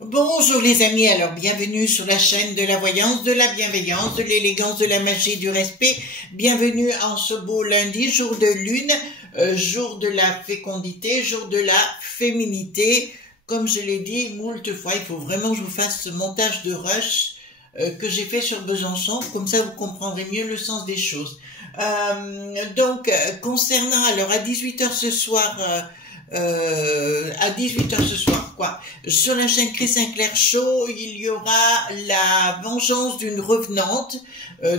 Bonjour les amis, alors bienvenue sur la chaîne de la voyance, de la bienveillance, de l'élégance, de la magie, du respect. Bienvenue en ce beau lundi, jour de lune, jour de la fécondité, jour de la féminité. Comme je l'ai dit moult fois, il faut vraiment que je vous fasse ce montage de rush que j'ai fait sur Besançon, comme ça vous comprendrez mieux le sens des choses. Concernant, alors à 18h ce soir... à 18h ce soir, sur la chaîne Chris Sinclair Show, il y aura la vengeance d'une revenante.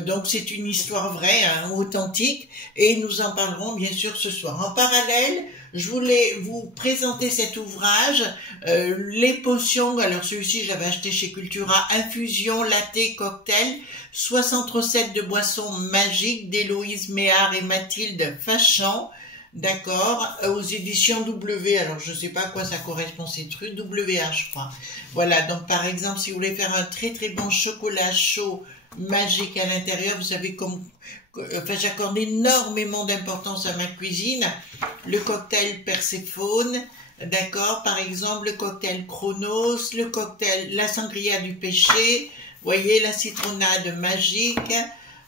Donc c'est une histoire vraie, hein, authentique, et nous en parlerons bien sûr ce soir. En parallèle, je voulais vous présenter cet ouvrage, les potions. Alors celui-ci j'avais acheté chez Cultura, infusion, latte, cocktail, 60 recettes de boissons magiques d'Héloïse Méhard et Mathilde Fachan. D'accord, aux éditions W, alors je sais pas à quoi ça correspond ces trucs, WH je crois. Voilà, donc par exemple, si vous voulez faire un très très bon chocolat chaud, magique à l'intérieur, vous savez comme, enfin j'accorde énormément d'importance à ma cuisine, le cocktail Perséphone, d'accord, par exemple le cocktail Chronos, le cocktail La Sangria du Péché, voyez la citronnade magique.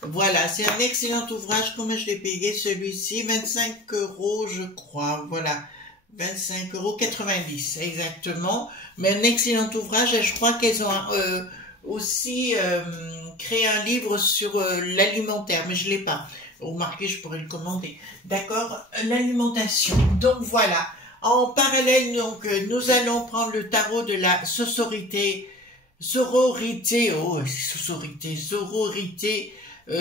Voilà, c'est un excellent ouvrage. Comment je l'ai payé celui-ci? 25 € je crois, voilà, 25,90 € exactement, mais un excellent ouvrage. Et je crois qu'elles ont aussi créé un livre sur l'alimentaire, mais je l'ai pas. Remarquez, je pourrais le commander. D'accord, l'alimentation. Donc voilà, en parallèle, donc nous allons prendre le tarot de la sororité,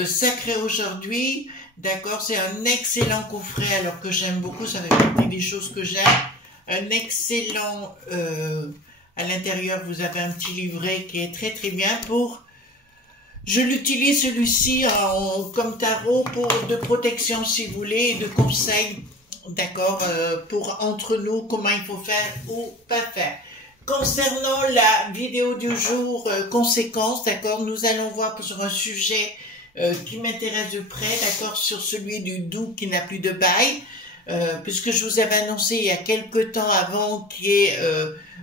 sacré aujourd'hui, d'accord, c'est un excellent coffret, alors que j'aime beaucoup, ça fait partie des choses que j'aime, un excellent, à l'intérieur vous avez un petit livret qui est très très bien pour, je l'utilise celui-ci comme tarot pour de protection si vous voulez, et de conseils, d'accord, pour entre nous, comment il faut faire ou pas faire. Concernant la vidéo du jour, conséquences, d'accord, nous allons voir sur un sujet qui m'intéresse de près, d'accord, sur celui du doux qui n'a plus de bail, puisque je vous avais annoncé il y a quelque temps avant qu'il y ait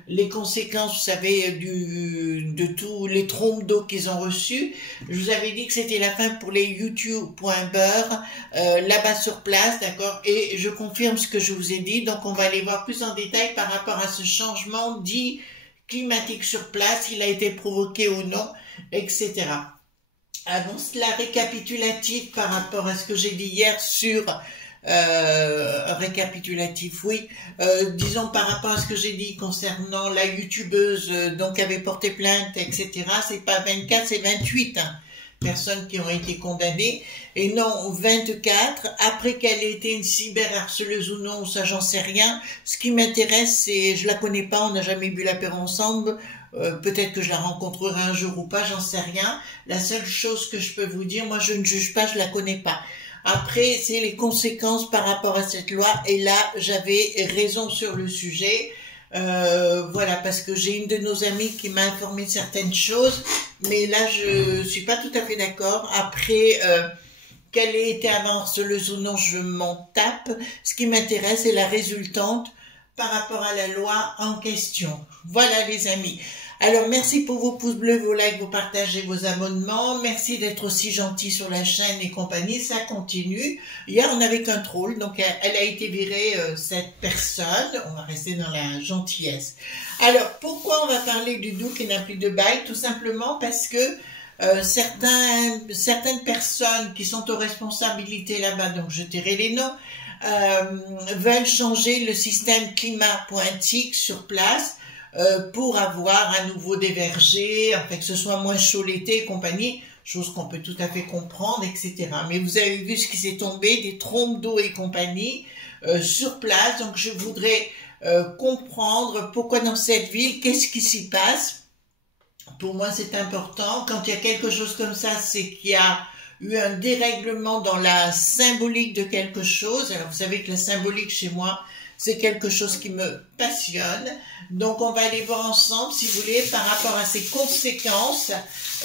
les conséquences, vous savez, de tous les trompes d'eau qu'ils ont reçus. Je vous avais dit que c'était la fin pour les youtube.beurre, là-bas sur place, d'accord, et je confirme ce que je vous ai dit, donc on va aller voir plus en détail par rapport à ce changement dit climatique sur place, il a été provoqué ou non, etc. Avant cela, récapitulatif par rapport à ce que j'ai dit hier sur récapitulatif, oui, disons par rapport à ce que j'ai dit concernant la youtubeuse donc avait porté plainte, etc. C'est pas 24, c'est 28 personnes qui ont été condamnées, et non 24, après qu'elle ait été une cyberharceleuse ou non, ça j'en sais rien. Ce qui m'intéresse, c'est, je la connais pas, on n'a jamais bu l'apéro ensemble, peut-être que je la rencontrerai un jour ou pas, j'en sais rien. La seule chose que je peux vous dire, moi je ne juge pas, je la connais pas. Après, c'est les conséquences par rapport à cette loi, et là j'avais raison sur le sujet. Voilà, parce que j'ai une de nos amies qui m'a informé de certaines choses, mais là je suis pas tout à fait d'accord. Après, qu'elle ait été harceleuse ou non, je m'en tape. Ce qui m'intéresse est la résultante par rapport à la loi en question. Voilà les amis. Alors merci pour vos pouces bleus, vos likes, vos partages et vos abonnements. Merci d'être aussi gentils sur la chaîne et compagnie, ça continue. Hier on n'avait qu'un troll, donc elle a été virée, cette personne. On va rester dans la gentillesse. Alors pourquoi on va parler du doux qui n'a plus de bail? Tout simplement parce que certaines personnes qui sont aux responsabilités là-bas, donc je dirai les noms, veulent changer le système climat pointique sur place pour avoir à nouveau des vergers, afin que ce soit moins chaud l'été et compagnie. chose qu'on peut tout à fait comprendre, etc. Mais vous avez vu ce qui s'est tombé, des trompes d'eau et compagnie sur place. Donc je voudrais comprendre pourquoi dans cette ville, qu'est-ce qui s'y passe. Pour moi, c'est important. Quand il y a quelque chose comme ça, c'est qu'il y a eu un dérèglement dans la symbolique de quelque chose. Alors, vous savez que la symbolique chez moi, c'est quelque chose qui me passionne. Donc, on va aller voir ensemble, si vous voulez, par rapport à ces conséquences,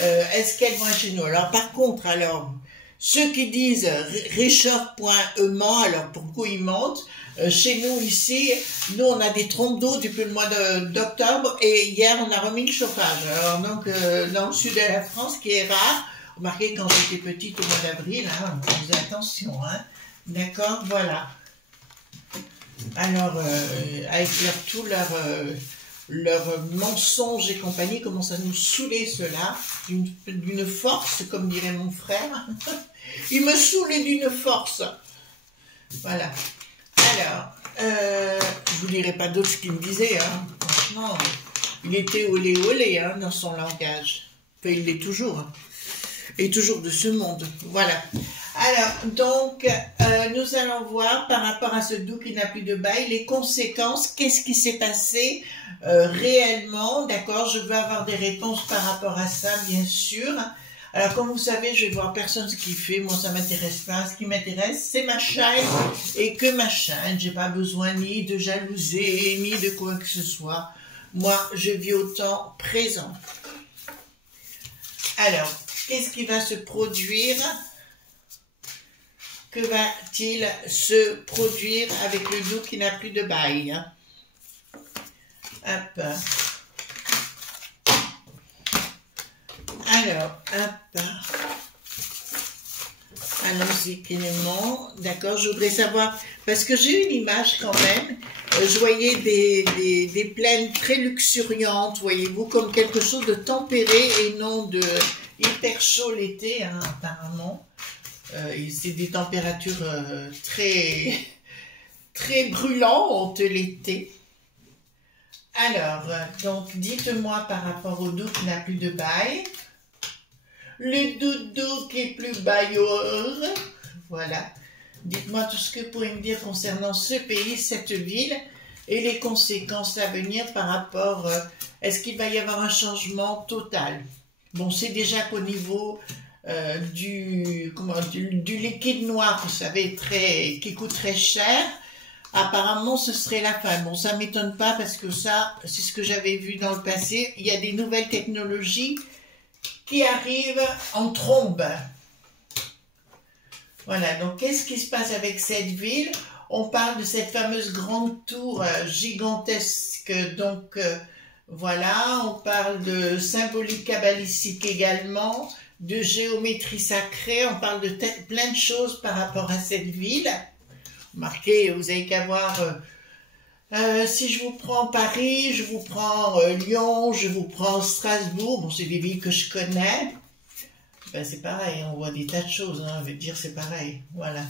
est-ce qu'elles vont être chez nous. Alors, par contre, alors, ceux qui disent réchauffe.ement, alors pourquoi ils mentent? Chez nous ici, nous on a des trompes d'eau depuis le mois d'octobre et hier on a remis le chauffage. Alors donc dans le sud de la France, qui est rare, remarquez quand j'étais petite au mois d'avril, hein, faisait attention, hein. D'accord, voilà. Alors avec tous leurs mensonges et compagnie, commence à nous saouler cela, d'une force, comme dirait mon frère. Il me saoulait d'une force. Voilà. Alors, je vous dirai pas d'autres ce qu'il me disait, hein. Franchement, il était olé olé hein, dans son langage. Enfin, il l'est toujours. Hein. Et toujours de ce monde. Voilà. Alors, donc, nous allons voir par rapport à ce doux qui n'a plus de bail, les conséquences, qu'est-ce qui s'est passé réellement, d'accord? Je veux avoir des réponses par rapport à ça, bien sûr. Alors, comme vous savez, je vais voir personne ce qu'il fait. Moi, ça m'intéresse pas. Ce qui m'intéresse, c'est ma chaîne et que ma chaîne. J'ai pas besoin ni de jalousie, ni de quoi que ce soit. Moi, je vis au temps présent. Alors, qu'est-ce qui va se produire? Que va-t-il se produire avec le doux qui n'a plus de bail? Hop. Alors, hop. Allons-y, Clément. D'accord, je voudrais savoir, parce que j'ai une image quand même, je voyais des plaines très luxuriantes, voyez-vous, comme quelque chose de tempéré et non de hyper chaud l'été, hein, apparemment. C'est des températures très, très brûlantes l'été. Alors, donc, dites-moi par rapport au doux qui n'a plus de bail. Le doudou qui est plus bailleur. Voilà. Dites-moi tout ce que vous pouvez me dire concernant ce pays, cette ville, et les conséquences à venir par rapport... est-ce qu'il va y avoir un changement total? Bon, c'est déjà qu'au niveau... du liquide noir, vous savez, qui coûte très cher, apparemment ce serait la fin. Bon, ça m'étonne pas parce que ça, c'est ce que j'avais vu dans le passé. Il y a des nouvelles technologies qui arrivent en trombe. Voilà, donc qu'est-ce qui se passe avec cette ville? On parle de cette fameuse grande tour gigantesque, donc voilà, on parle de symbolique kabbalistique également, de géométrie sacrée, on parle de plein de choses par rapport à cette ville. Remarquez, vous avez qu'à voir, si je vous prends Paris, je vous prends Lyon, je vous prends Strasbourg, bon c'est des villes que je connais, ben, c'est pareil, on voit des tas de choses, hein, on veut dire c'est pareil, voilà.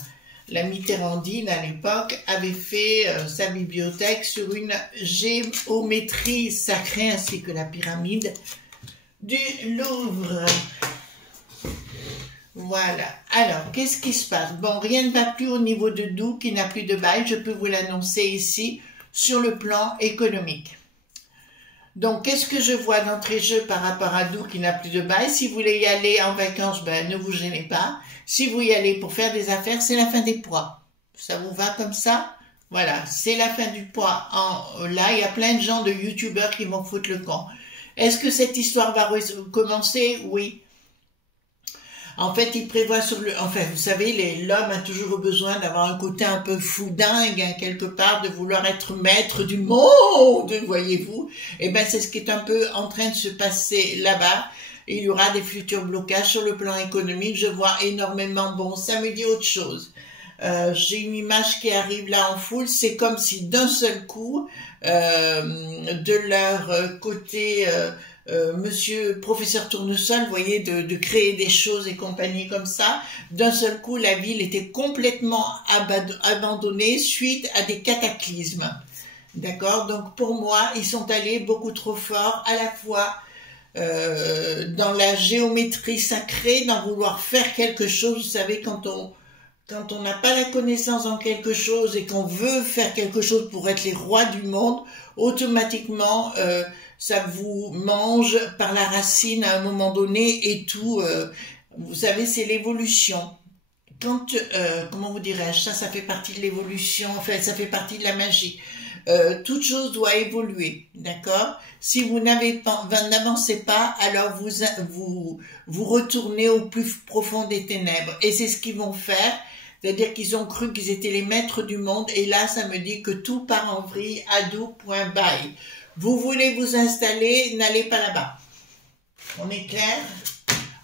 La Mitterrandine, à l'époque, avait fait sa bibliothèque sur une géométrie sacrée, ainsi que la pyramide du Louvre. Voilà. Alors, qu'est-ce qui se passe? Bon, rien ne va plus au niveau de Doux, qui n'a plus de bail. Je peux vous l'annoncer ici, sur le plan économique. Donc, qu'est-ce que je vois d'entrée de jeu par rapport à Doux, qui n'a plus de bail? Si vous voulez y aller en vacances, ben, ne vous gênez pas. Si vous y allez pour faire des affaires, c'est la fin des pois. Ça vous va comme ça? Voilà, c'est la fin du pois. Là, il y a plein de gens, de youtubeurs qui vont foutre le camp. Est-ce que cette histoire va recommencer? Oui. En fait, il prévoit sur le... Enfin, vous savez, l'homme a toujours besoin d'avoir un côté un peu foudingue, hein, quelque part, de vouloir être maître du monde, voyez-vous. Et ben, c'est ce qui est un peu en train de se passer là-bas. Il y aura des futurs blocages sur le plan économique. Je vois énormément... Bon, ça me dit autre chose. J'ai une image qui arrive là en foule. C'est comme si d'un seul coup, de leur côté... monsieur professeur Tournesol, vous voyez, de créer des choses et compagnie comme ça, d'un seul coup la ville était complètement abandonnée suite à des cataclysmes, d'accord? Donc pour moi ils sont allés beaucoup trop fort, à la fois dans la géométrie sacrée, d'en vouloir faire quelque chose. Vous savez, quand on n'a pas la connaissance en quelque chose et qu'on veut faire quelque chose pour être les rois du monde, automatiquement, ça vous mange par la racine à un moment donné et tout. Vous savez, c'est l'évolution. Quand, comment vous dirais-je, ça fait partie de l'évolution, en fait, ça fait partie de la magie. Toute chose doit évoluer, d'accord? Si vous n'avancez pas, alors vous retournez au plus profond des ténèbres. Et c'est ce qu'ils vont faire. C'est-à-dire qu'ils ont cru qu'ils étaient les maîtres du monde. Et là, ça me dit que tout part en vrille, adou.by. Vous voulez vous installer, n'allez pas là-bas. On est clair?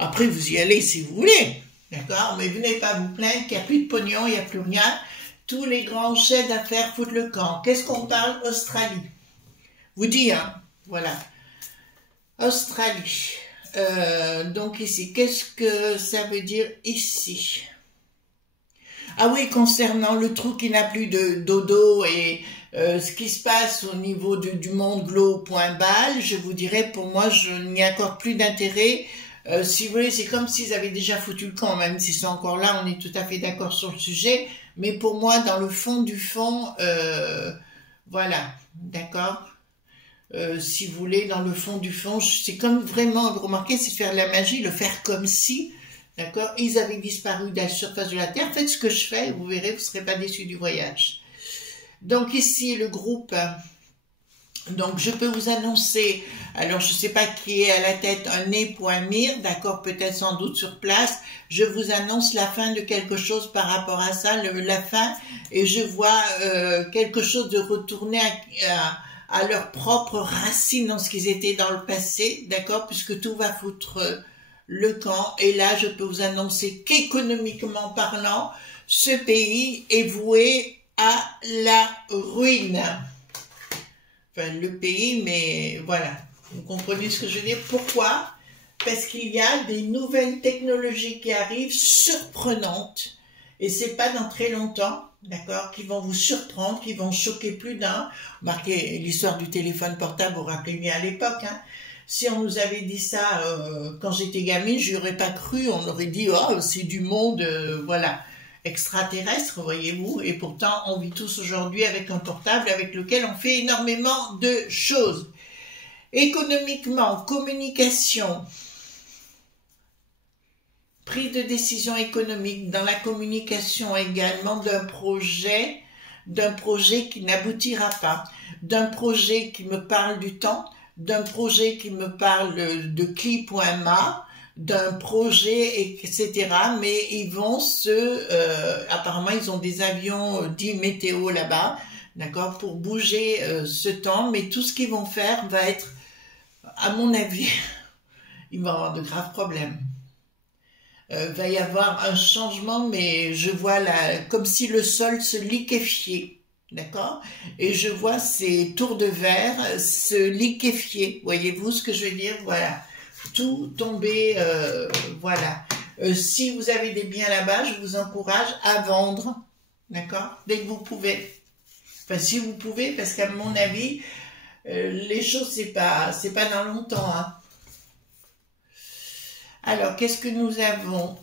Après, vous y allez si vous voulez. D'accord? Mais venez pas vous plaindre qu'il n'y a plus de pognon, il n'y a plus rien. Tous les grands chefs d'affaires foutent le camp. Qu'est-ce qu'on parle? Australie. Vous dites, hein? Voilà. Australie. Donc ici, qu'est-ce que ça veut dire ici? Ah oui, concernant le trou qui n'a plus de dodo et ce qui se passe au niveau du monde glo.bal, je vous dirais, pour moi, je n'y accorde plus d'intérêt. Si vous voulez, c'est comme s'ils avaient déjà foutu le camp, même s'ils sont encore là, on est tout à fait d'accord sur le sujet. Mais pour moi, dans le fond du fond, voilà, d'accord. Si vous voulez, dans le fond du fond, c'est comme vraiment, vous remarquez, c'est faire de la magie, le faire comme si, d'accord, ils avaient disparu de la surface de la Terre. Faites ce que je fais, vous verrez, vous ne serez pas déçus du voyage. Donc ici, le groupe, donc je peux vous annoncer, alors je ne sais pas qui est à la tête, un nez.mir, d'accord, peut-être sans doute sur place, je vous annonce la fin de quelque chose par rapport à ça, la fin, et je vois quelque chose de retourner à leurs propres racines dans ce qu'ils étaient dans le passé, d'accord, puisque tout va foutre le camp, et là je peux vous annoncer qu'économiquement parlant, ce pays est voué à la ruine. Enfin, le pays, mais voilà, vous comprenez ce que je veux dire. Pourquoi? Parce qu'il y a des nouvelles technologies qui arrivent surprenantes, et c'est pas dans très longtemps, d'accord, qui vont vous surprendre, qui vont choquer plus d'un. Marquez l'histoire du téléphone portable, vous vous rappelez bien à l'époque, hein. Si on nous avait dit ça quand j'étais gamine, je n'y aurais pas cru, on aurait dit, oh, c'est du monde, voilà, extraterrestre, voyez-vous, et pourtant on vit tous aujourd'hui avec un portable avec lequel on fait énormément de choses. Économiquement, communication, prise de décision économique, dans la communication également d'un projet qui n'aboutira pas, d'un projet qui me parle du temps, d'un projet qui me parle de Cli.ma, d'un projet, etc. Mais ils vont apparemment ils ont des avions dits météo là-bas, d'accord, pour bouger ce temps, mais tout ce qu'ils vont faire va être, à mon avis, ils vont avoir de graves problèmes. Va y avoir un changement, mais je vois là, comme si le sol se liquéfiait. D'accord? Et je vois ces tours de verre se liquéfier. Voyez-vous ce que je veux dire? Voilà. Tout tomber, voilà. Si vous avez des biens là-bas, je vous encourage à vendre. D'accord? Dès que vous pouvez. Enfin, si vous pouvez, parce qu'à mon avis, les choses, c'est pas dans longtemps, hein. Alors, qu'est-ce que nous avons?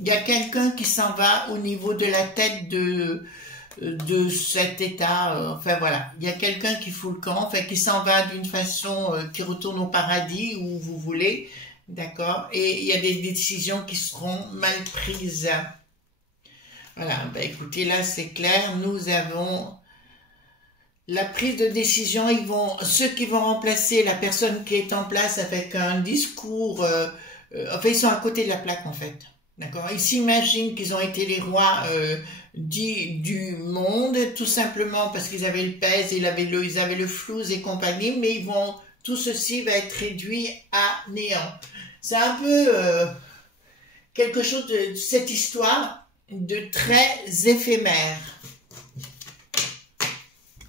Il y a quelqu'un qui s'en va au niveau de la tête de cet état, enfin voilà, il y a quelqu'un qui fout le camp, enfin qui s'en va d'une façon, qui retourne au paradis, où vous voulez, d'accord, et il y a des décisions qui seront mal prises. Voilà, ben écoutez, là c'est clair, nous avons la prise de décision, ceux qui vont remplacer la personne qui est en place avec un discours, enfin ils sont à côté de la plaque en fait. D'accord. Ils s'imaginent qu'ils ont été les rois du monde, tout simplement parce qu'ils avaient le pèse, ils avaient le flouze et compagnie, mais tout ceci va être réduit à néant. C'est un peu quelque chose de cette histoire de très éphémère.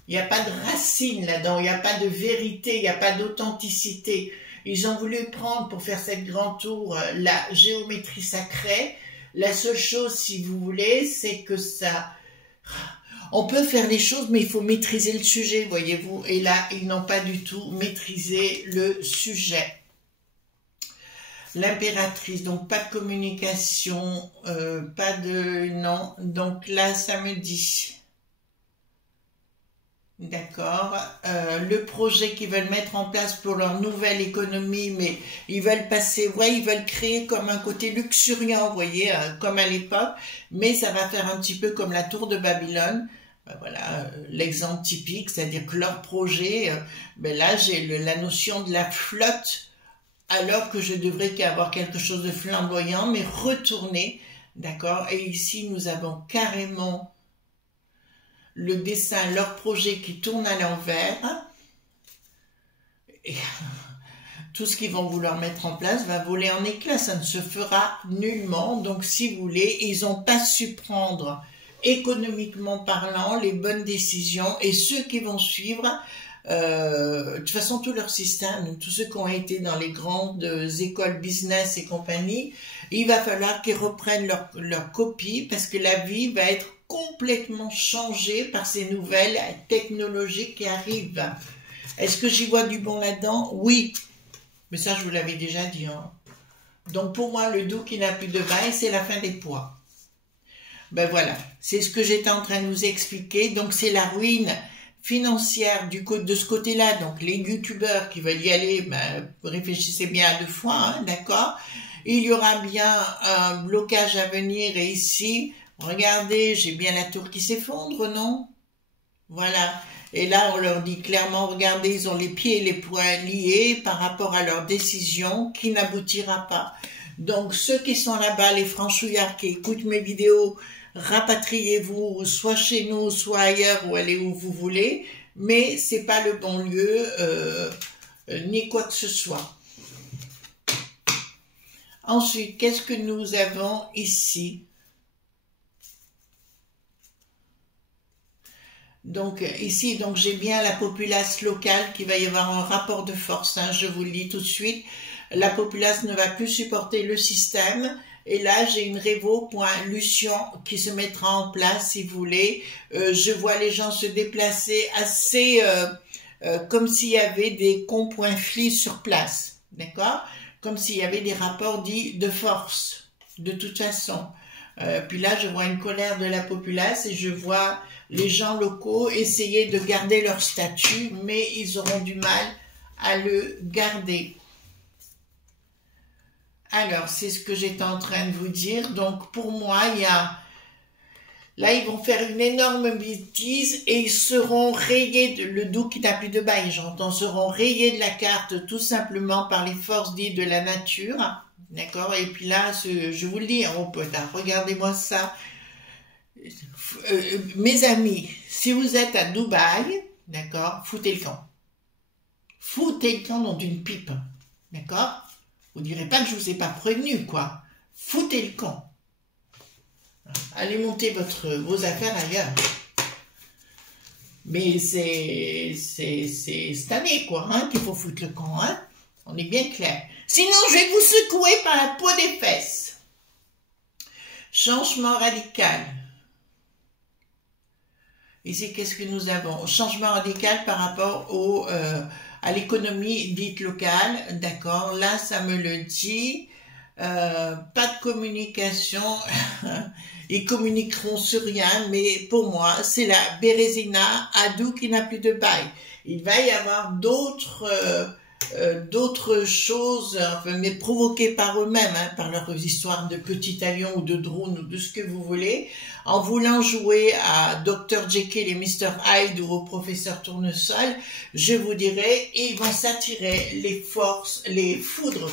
Il n'y a pas de racine là-dedans, il n'y a pas de vérité, il n'y a pas d'authenticité. Ils ont voulu prendre pour faire cette grande tour la géométrie sacrée. La seule chose, si vous voulez, c'est que ça... On peut faire les choses, mais il faut maîtriser le sujet, voyez-vous. Et là, ils n'ont pas du tout maîtrisé le sujet. L'impératrice, donc pas de communication, pas de... Non, donc là, ça me dit... D'accord. Le projet qu'ils veulent mettre en place pour leur nouvelle économie, mais ils veulent passer, ouais, ils veulent créer comme un côté luxuriant, vous voyez, comme à l'époque, mais ça va faire un petit peu comme la tour de Babylone. Voilà, l'exemple typique, c'est-à-dire que leur projet, ben là, j'ai la notion de la flotte, alors que je devrais avoir quelque chose de flamboyant, mais retourné, d'accord. Et ici, nous avons carrément le dessin, leur projet qui tourne à l'envers. Et tout ce qu'ils vont vouloir mettre en place va voler en éclats, ça ne se fera nullement. Donc, si vous voulez, ils n'ont pas su prendre, économiquement parlant, les bonnes décisions. Et ceux qui vont suivre, de toute façon, tout leur système, tous ceux qui ont été dans les grandes écoles business et compagnie, il va falloir qu'ils reprennent leur copie parce que la vie va être complètement changée par ces nouvelles technologies qui arrivent. Est-ce que j'y vois du bon là-dedans? Oui, mais ça je vous l'avais déjà dit. Hein. Donc pour moi, le dos qui n'a plus de bail, c'est la fin des poids. Ben voilà, c'est ce que j'étais en train de vous expliquer. Donc c'est la ruine financière de ce côté-là. Donc les youtubeurs qui veulent y aller, ben, réfléchissez bien à 2 fois, hein, d'accord? Il y aura bien un blocage à venir et ici, regardez, j'ai bien la tour qui s'effondre, non? Voilà. Et là, on leur dit clairement, regardez, ils ont les pieds et les poings liés par rapport à leur décision qui n'aboutira pas. Donc, ceux qui sont là-bas, les franchouillards qui écoutent mes vidéos, rapatriez-vous, soit chez nous, soit ailleurs, ou allez où vous voulez, mais c'est pas le bon lieu, ni quoi que ce soit. Ensuite, qu'est-ce que nous avons ici? Donc ici, donc j'ai bien la populace locale qui va y avoir un rapport de force, hein, je vous le dis tout de suite. La populace ne va plus supporter le système. Et là, j'ai une Révo.Lution qui se mettra en place, si vous voulez. Je vois les gens se déplacer assez comme s'il y avait des conts.fli sur place, d'accord? Comme s'il y avait des rapports dits de force, de toute façon. Puis là, je vois une colère de la populace et je vois les gens locaux essayer de garder leur statut, mais ils auront du mal à le garder. Alors, c'est ce que j'étais en train de vous dire. Donc, pour moi, il y a... Là, ils vont faire une énorme bêtise et ils seront rayés, le dos qui n'a plus de bail, j'entends, seront rayés de la carte tout simplement par les forces dites de la nature. D'accord? Et puis là, je vous le dis, regardez-moi ça. Mes amis, si vous êtes à Dubaï, d'accord, foutez le camp. Foutez le camp dans une pipe. D'accord? Vous ne direz pas que je ne vous ai pas prévenu, quoi. Foutez le camp. Allez monter vos affaires ailleurs. Mais c'est cette année, quoi, hein, qu'il faut foutre le camp, hein. On est bien clair. Sinon, je vais vous secouer par la peau des fesses. Changement radical. Ici, qu'est-ce que nous avons? Changement radical par rapport à l'économie dite locale. D'accord, là, ça me le dit. Pas de communication. Ils communiqueront sur rien, mais pour moi, c'est la Bérésina Adou qui n'a plus de bail. Il va y avoir d'autres choses, mais provoquées par eux-mêmes, hein, par leur histoire de petit avion ou de drone ou de ce que vous voulez, en voulant jouer à Dr Jekyll et Mr Hyde ou au professeur Tournesol, je vous dirais, ils vont s'attirer les foudres,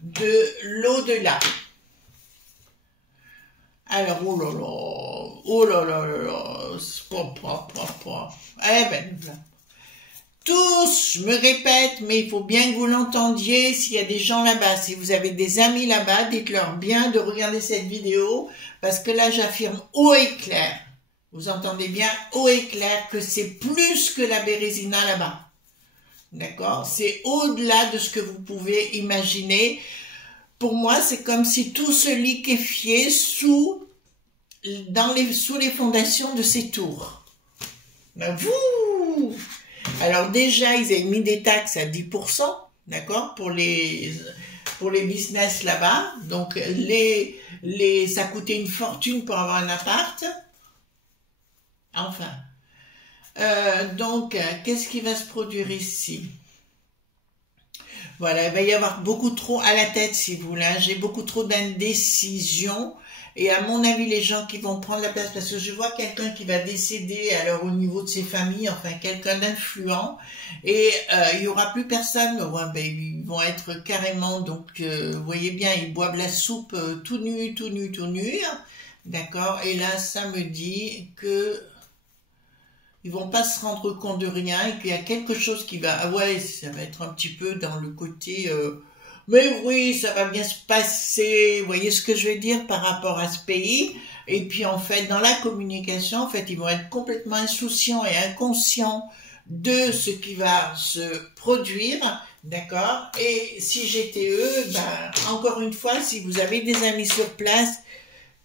de l'au-delà. Alors, oh là là, eh ben, tous, je me répète, mais il faut bien que vous l'entendiez, s'il y a des gens là-bas, si vous avez des amis là-bas, dites-leur bien de regarder cette vidéo, parce que là, j'affirme haut et clair, vous entendez bien, haut et clair, que c'est plus que la Bérésina là-bas. D'accord? C'est au-delà de ce que vous pouvez imaginer. Pour moi, c'est comme si tout se liquéfiait sous les fondations de ces tours. Alors déjà, ils avaient mis des taxes à 10%, d'accord, pour les pour les business là-bas. Donc, ça coûtait une fortune pour avoir un appart. Enfin. Donc, qu'est-ce qui va se produire ici? Voilà, il va y avoir beaucoup trop à la tête, si vous voulez. J'ai beaucoup trop d'indécision. Et à mon avis, les gens qui vont prendre la place, parce que je vois quelqu'un qui va décéder, alors au niveau de ses familles, enfin quelqu'un d'influent, et il y aura plus personne. Ouais, ben, ils vont être carrément, donc vous voyez bien, ils boivent la soupe tout nu, tout nu, tout nu, d'accord. Et là, ça me dit que ils vont pas se rendre compte de rien et qu'il y a quelque chose qui va, ah ouais, ça va être un petit peu dans le côté. Mais oui, ça va bien se passer. Vous voyez ce que je veux dire par rapport à ce pays? Et puis en fait, dans la communication, en fait, ils vont être complètement insouciants et inconscients de ce qui va se produire, d'accord? Et si j'étais eux, ben, encore une fois, si vous avez des amis sur place,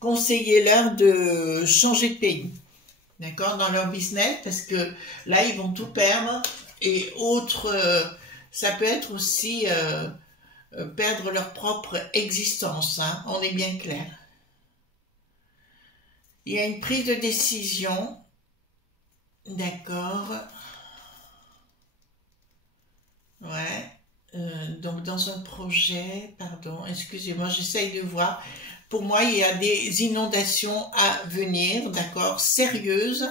conseillez-leur de changer de pays, d'accord, dans leur business, parce que là, ils vont tout perdre. Et autre, ça peut être aussi perdre leur propre existence, hein, on est bien clair. Il y a une prise de décision, d'accord, ouais, donc dans un projet, pardon, excusez-moi, j'essaye de voir. Pour moi, il y a des inondations à venir, d'accord, sérieuses,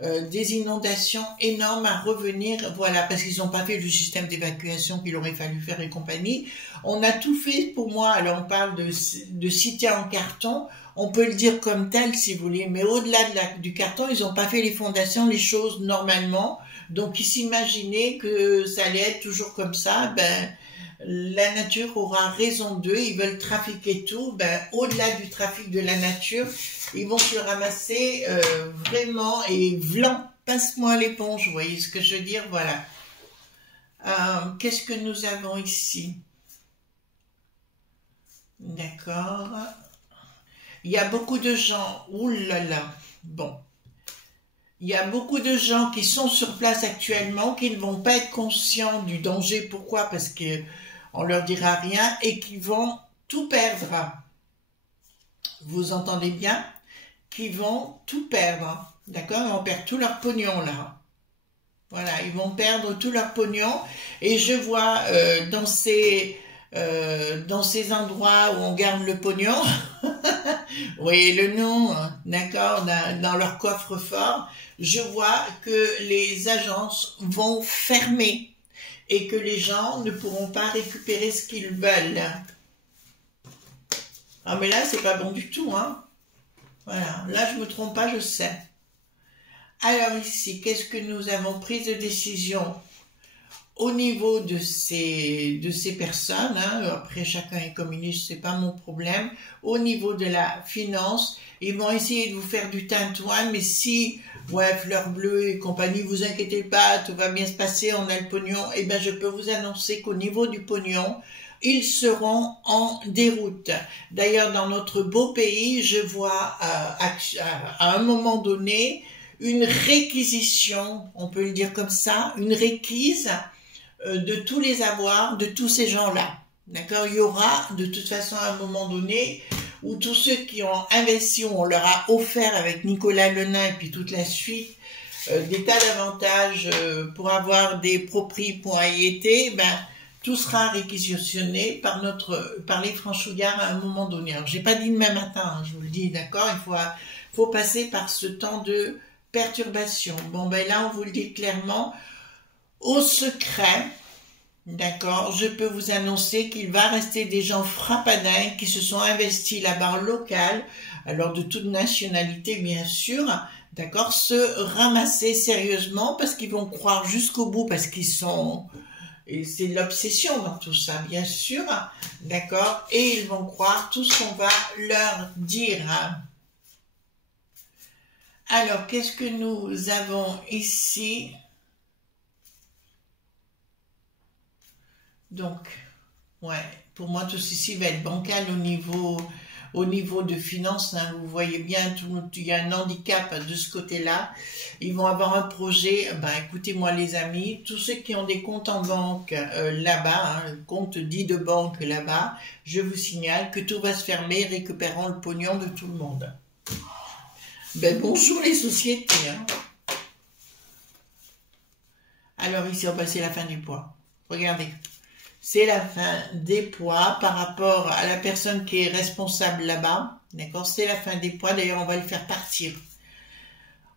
des inondations énormes à revenir, voilà, parce qu'ils n'ont pas fait le système d'évacuation qu'il aurait fallu faire et compagnie. On a tout fait pour moi, alors on parle de cité en carton, on peut le dire comme tel si vous voulez, mais au-delà du carton, ils n'ont pas fait les fondations, les choses normalement, donc ils s'imaginaient que ça allait être toujours comme ça, ben la nature aura raison d'eux, ils veulent trafiquer tout, ben au-delà du trafic de la nature, ils vont se le ramasser vraiment et vlan, passe-moi l'éponge, vous voyez ce que je veux dire, voilà. Qu'est-ce que nous avons ici? D'accord. Il y a beaucoup de gens, oulala, bon. Il y a beaucoup de gens qui sont sur place actuellement, qui ne vont pas être conscients du danger. Pourquoi? Parce que on leur dira rien et qui vont tout perdre. Vous entendez bien? Qui vont tout perdre. D'accord? Ils vont perdre tout leur pognon là. Voilà, ils vont perdre tout leur pognon. Et je vois dans ces endroits où on garde le pognon, vous voyez le nom, d'accord, dans leur coffre-fort, je vois que les agences vont fermer et que les gens ne pourront pas récupérer ce qu'ils veulent. Ah mais là, c'est pas bon du tout, hein. Voilà, là, je me trompe pas, je sais. Alors ici, qu'est-ce que nous avons pris de décision au niveau de ces personnes, hein, après chacun est communiste, c'est pas mon problème. Au niveau de la finance, ils vont essayer de vous faire du tintouin, mais si, ouais, fleur bleue et compagnie, vous inquiétez pas, tout va bien se passer, on a le pognon, et ben je peux vous annoncer qu'au niveau du pognon, ils seront en déroute. D'ailleurs, dans notre beau pays, je vois à un moment donné une réquisition, on peut le dire comme ça, une réquise de tous les avoirs de tous ces gens-là. D'accord? Il y aura de toute façon à un moment donné où tous ceux qui ont investi, on leur a offert avec Nicolas Lenain et puis toute la suite des tas d'avantages pour avoir des propriétés, ben tout sera réquisitionné par les franchouillards à un moment donné. Alors j'ai pas dit demain matin, hein, je vous le dis, d'accord? Il faut passer par ce temps de perturbation. Bon ben là on vous le dit clairement. Au secret, d'accord, je peux vous annoncer qu'il va rester des gens frappadins qui se sont investis là-bas local, alors de toute nationalité bien sûr, d'accord, se ramasser sérieusement parce qu'ils vont croire jusqu'au bout, parce qu'ils sont, et c'est l'obsession dans tout ça bien sûr, d'accord, et ils vont croire tout ce qu'on va leur dire. Alors, qu'est-ce que nous avons ici? Donc, ouais, pour moi, tout ceci va être bancal au niveau de finances, hein, vous voyez bien, il y a un handicap de ce côté-là. Ils vont avoir un projet. Ben, écoutez-moi les amis, tous ceux qui ont des comptes en banque là-bas, hein, compte dit de banque là-bas, je vous signale que tout va se fermer, récupérant le pognon de tout le monde. Ben, bonjour les sociétés. Hein. Alors ici, on va passer la fin du poids. Regardez. C'est la fin des poids par rapport à la personne qui est responsable là-bas. D'accord? C'est la fin des poids. D'ailleurs, on va le faire partir.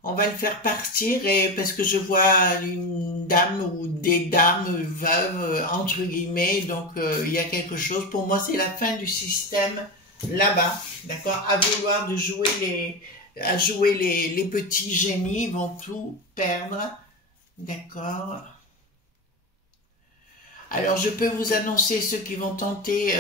On va le faire partir et parce que je vois une dame ou des dames veuves, entre guillemets. Donc, il y a quelque chose. Pour moi, c'est la fin du système là-bas. D'accord? À vouloir de jouer les petits génies, ils vont tout perdre. D'accord? Alors, je peux vous annoncer ceux qui vont tenter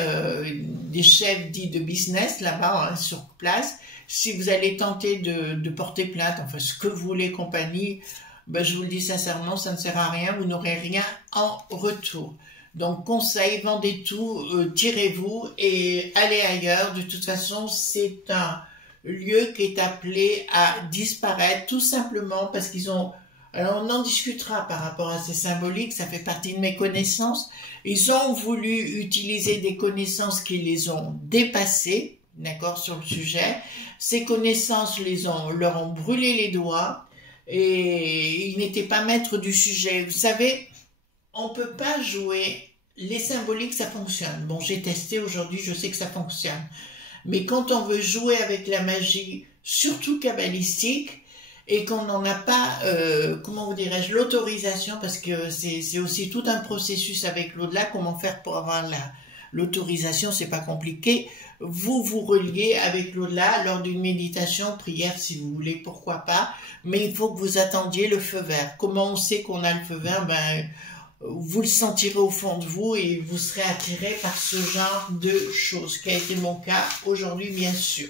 des chefs dits de business là-bas, hein, sur place. Si vous allez tenter de porter plainte, enfin, ce que vous voulez, compagnie, ben, je vous le dis sincèrement, ça ne sert à rien, vous n'aurez rien en retour. Donc, conseil, vendez tout, tirez-vous et allez ailleurs. De toute façon, c'est un lieu qui est appelé à disparaître, tout simplement parce qu'ils ont... Alors, on en discutera par rapport à ces symboliques, ça fait partie de mes connaissances. Ils ont voulu utiliser des connaissances qui les ont dépassées, d'accord, sur le sujet. Ces connaissances leur ont brûlé les doigts et ils n'étaient pas maîtres du sujet. Vous savez, on ne peut pas jouer. Les symboliques, ça fonctionne. Bon, j'ai testé aujourd'hui, je sais que ça fonctionne. Mais quand on veut jouer avec la magie, surtout kabbalistique, et qu'on n'en a pas, comment vous dirais-je, l'autorisation, parce que c'est aussi tout un processus avec l'au-delà, comment faire pour avoir l'autorisation, c'est pas compliqué. Vous vous reliez avec l'au-delà lors d'une méditation, prière si vous voulez, pourquoi pas, mais il faut que vous attendiez le feu vert. Comment on sait qu'on a le feu vert? Ben, vous le sentirez au fond de vous et vous serez attiré par ce genre de choses, qui a été mon cas aujourd'hui, bien sûr.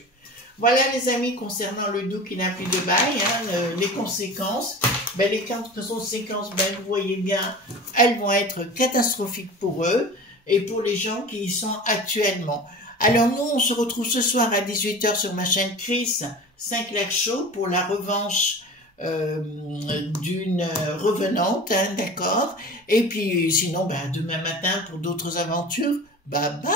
Voilà les amis, concernant le doux qui n'a plus de bail, hein, les conséquences. Ben, les conséquences, ben, vous voyez bien, elles vont être catastrophiques pour eux et pour les gens qui y sont actuellement. Alors nous, on se retrouve ce soir à 18 h sur ma chaîne Chris 5 Lacs Show pour la revanche d'une revenante, hein, d'accord. Et puis sinon, ben, demain matin pour d'autres aventures. Bye bye.